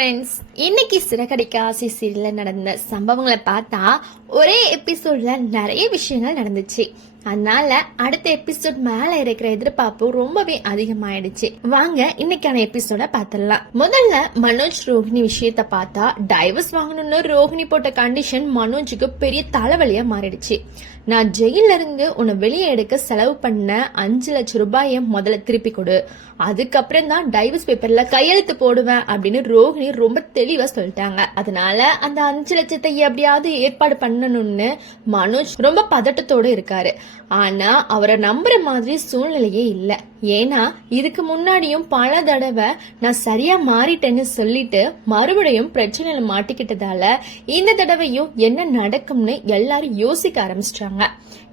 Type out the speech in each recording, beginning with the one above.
Friends, இன்னைக்கு சிறகடிக்க ஆசை சீரியல்ல நடந்த சம்பவங்களை பார்த்தா ஒரே எபிசோட்ல நிறைய விஷயங்கள் நடந்துச்சு. அதனால அடுத்த எபிசோட் மேல இருக்கிற எதிர்பார்ப்பு ரொம்பவே அதிகமாயிடுச்சு. வாங்க இன்னைக்கான எபிசோட பாத்திரலாம். முதல்ல மனோஜ் ரோஹிணி விஷயத்த பார்த்தா, டைவர்ஸ் வாங்கணும்னு ரோஹிணி போட்ட கண்டிஷன் மனோஜுக்கு பெரிய தலைவலியா மாறிடுச்சு. நான் ஜெயில இருந்து உன்னை வெளியே எடுக்க செலவு பண்ண 5 லட்சம் ரூபாய முதல்ல திருப்பி கொடு, அதுக்கப்புறம் தான் டைவர்ஸ் பேப்பர்ல கையெழுத்து போடுவேன் அப்படின்னு ரோஹிணி ரொம்ப தெளிவா சொல்லிட்டாங்க. அதனால அந்த 5 லட்சத்தை எப்படியாவது ஏற்பாடு பண்ணணும்னு மனோஜ் ரொம்ப பதட்டத்தோட இருக்காரு. ஆனா அவரை நம்புற மாதிரி சூழ்நிலையே இல்ல. ஏன்னா இதுக்கு முன்னாடியும் பல தடவை நான் சரியா மாறிட்டேன்னு சொல்லிட்டு மறுபடியும் பிரச்சனையில மாட்டிக்கிட்டதால இந்த தடவையும் என்ன நடக்கும்னு எல்லாரும் யோசிக்க ஆரம்பிச்சிட்டாங்க.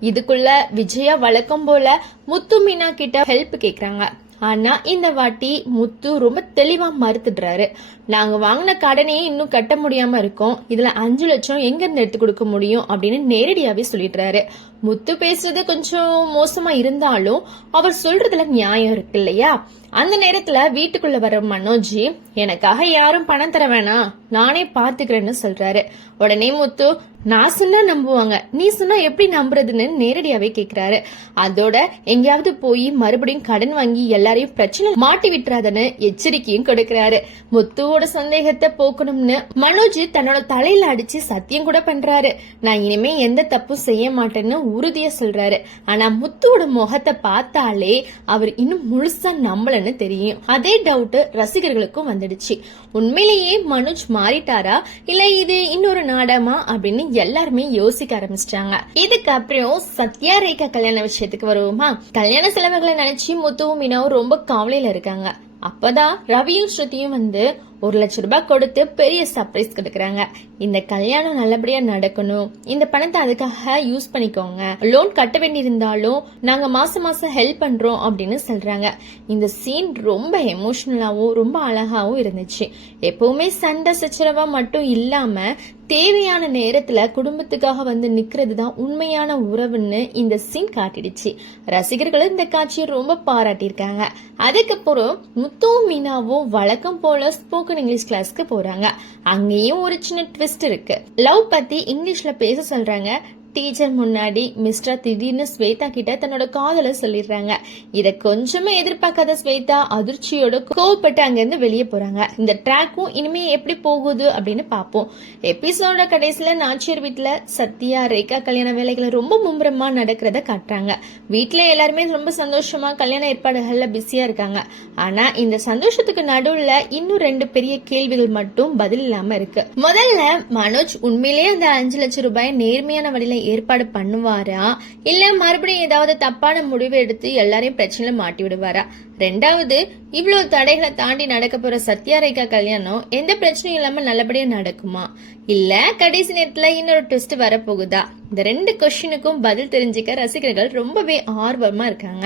இதுக்குள்ள விஜயா வழக்கம் போல முத்து மீனா கிட்ட ஹெல்ப் கேக்குறாங்க. ஆனா இந்த வாட்டி முத்து ரொம்ப தெளிவா மறுத்துடுறாரு. நாங்க வாங்கின கடனையே இன்னும் கட்ட முடியாம இருக்கோம், இதுல 5 லட்சம் எங்க இருந்து எடுத்து கொடுக்க முடியும் அப்படின்னு நேரடியாவே சொல்லிடுறாரு. முத்து பேசுறது கொஞ்சம் மோசமா இருந்தாலும் அவர் சொல்றதுல நியாயம் இருக்கு இல்லையா? அந்த நேரத்துல வீட்டுக்குள்ள வர மனோஜ், எனக்காக யாரும் பணம் தர வேணாம், நானே பாத்துக்கிறேன்னு சொல்றாரு. உடனே முத்து, நான் சொன்னா நம்புவாங்க, நீ சொன்னா எப்படி நம்புறதுன்னு நேரடியாவே கேக்குறாரு. அதோட எங்கேயாவது போய் மறுபடியும் கடன் வாங்கி எல்லாரையும் பிரச்சனை மாட்டி விட்டுறாதன்னு எச்சரிக்கையும் கொடுக்கறாரு. முத்துவோட சந்தேகத்தை போக்கணும்னு மனோஜ் தன்னோட தலையில அடிச்சு சத்தியம் கூட பண்றாரு. நான் இனிமே எந்த தப்பும் செய்ய மாட்டேன்னு உறுதியா சொல்றாரு. ஆனா முத்துவோட முகத்தை பார்த்தாலே அவர் இன்னும் முழுசா நம்பலன்னு தெரியும். அதே டவுட் ரசிகர்களுக்கும் வந்துடுச்சு. உண்மையிலேயே மனோஜ் மாறிட்டாரா இல்ல இது இன்னொரு நாடகமா அப்படின்னு எல்லாருமே யோசிக்க ஆரம்பிச்சிட்டாங்க. இதுக்கப்புறம் சத்யா ரேகா கல்யாண விஷயத்துக்கு வருவோமா? கல்யாண செலவுகளை நினைச்சு முத்துவும் மீனாவும் ரொம்ப கவலையில இருக்காங்க. அப்பதான் ரவியும் ஸ்ருதியும் வந்து 1 லட்சம் ரூபாய் கொடுத்து பெரிய சர்ப்ரைஸ் கொடுக்கறாங்க. இந்த கல்யாணம் நல்லபடியா நடக்கணும், இந்த பணத்தை அதுக்காக யூஸ் பண்ணிக்கோங்க, லோன் கட்ட வேண்டி இருந்தாலும் நாங்க மாசம் மாசம் ஹெல்ப் பண்றோம் அப்படின்னு சொல்றாங்க. இந்த சீன் ரொம்ப எமோஷனலாவும் ரொம்ப அழகாவும் இருந்துச்சு. எப்பவுமே சண்டை சச்சரவா மட்டும் இல்லாம தேவையான நேரத்துல குடும்பத்துக்காக வந்து நிக்கிறது தான் உண்மையான உறவுன்னு இந்த சீன் காட்டிடுச்சு. ரசிகர்களும் இந்த காட்சியை ரொம்ப பாராட்டியிருக்காங்க. அதுக்கப்புறம் முத்துவும் மீனாவும் வழக்கம் போல ஸ்போக்கன் இங்கிலீஷ் கிளாஸ்க்கு போறாங்க. அங்கேயும் ஒரு சின்ன ட்விஸ்ட் இருக்கு. லவ் பத்தி இங்கிலீஷ்ல பேச சொல்றாங்க. டீச்சர் முன்னாடி மிஸ்டர் திடீர்னு ஸ்வேதா கிட்ட தன்னோட காதல சொல்லிடுறாங்க. இத கொஞ்சமே எதிர்பார்க்காத ஸ்வேதா அதிர்ச்சியோட கோவப்பட்டு அங்கிருந்து வெளியே போறாங்க. இந்த ட்ராக்கும் இனிமே எப்படி போகுது அப்படின்னு பாப்போம். எபிசோட கடைசியில நாச்சியார் வீட்டுல சத்யா ரேகா கல்யாண வேலைகளை ரொம்ப மும்முரமா நடக்கிறத காட்டுறாங்க. வீட்டுல எல்லாருமே ரொம்ப சந்தோஷமா கல்யாண ஏற்பாடுகள்ல பிஸியா இருக்காங்க. ஆனா இந்த சந்தோஷத்துக்கு நடுவுல இன்னும் 2 பெரிய கேள்விகள் மட்டும் பதில் இல்லாம இருக்கு. முதல்ல, மனோஜ் உண்மையிலேயே அந்த 5 லட்சம் ரூபாய் நேர்மையான வழியில ஏற்பாடு பண்ணுவாரா இல்ல மறுபடியும் ஏதாவது தப்பான முடிவு எடுத்து எல்லாரையும் பிரச்சனையில மாட்டி விடுவாரா? 2வது, இவ்வளவு தடைகளை தாண்டி நடக்க போற சத்யா ரேகா கல்யாணம் எந்த பிரச்சனையும் இல்லாம நல்லபடியா நடக்குமா இல்ல கடைசி நேரத்துல இன்னொரு ட்விஸ்ட் வரப்போகுதா? இந்த 2 கொஸ்டினுக்கும் பதில் தெரிஞ்சுக்க ரசிகர்கள் ரொம்பவே ஆர்வமா இருக்காங்க.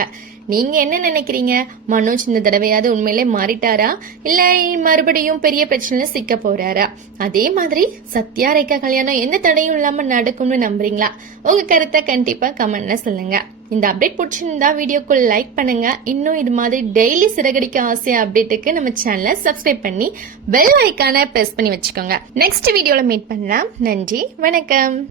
நீங்க என்ன நினைக்கிறீங்க? மனோஜ் இந்த தடவையாவது உண்மையிலே மாறிட்டாரா இல்ல மறுபடியும் பெரிய பிரச்சனையில சிக்க போறாரா? அதே மாதிரி சத்யா ரேகா கல்யாணம் எந்த தடையும் இல்லாம நடக்கும்னு நம்புறீங்களா? உங்க கருத்தை கண்டிப்பா கமெண்ட்ல சொல்லுங்க. இந்த அப்டேட் பிடிச்சிருந்தா வீடியோக்கு லைக் பண்ணுங்க. இன்னும் இது மாதிரி டெய்லி சிறகடிக்க ஆசை அப்டேட்டுக்கு நம்ம சேனலை சப்ஸ்கிரைப் பண்ணி பெல் ஐக்கானை பிரஸ் பண்ணி வச்சுக்கோங்க. நெக்ஸ்ட் வீடியோல மீட் பண்ணலாம். நன்றி, வணக்கம்.